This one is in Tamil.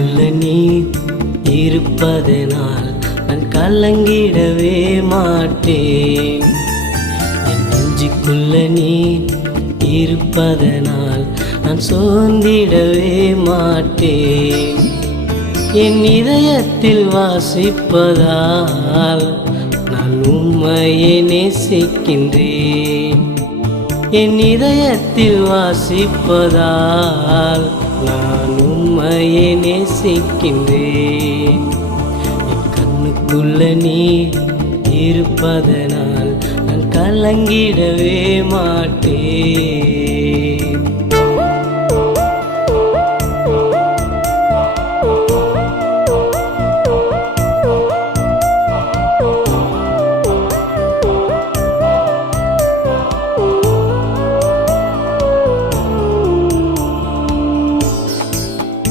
நெஞ்சுக்குள்ள நீ இருப்பதனால் நான் கலங்கிடவே மாட்டேன். என் நெஞ்சுக்குள்ள நீ இருப்பதனால் நான் சோர்ந்திடவே மாட்டேன். என் இதயத்தில் வாசிப்பதால் நான் உம்மையே நேசிக்கின்றேன். என் இதயத்தில் வாசிப்பதால் நான் உம்மையே நேசிக்கின்றேன். என் கண்ணுக்குள்ள நீ இருப்பதனால் நான் கலங்கிடவே மாட்டேன்.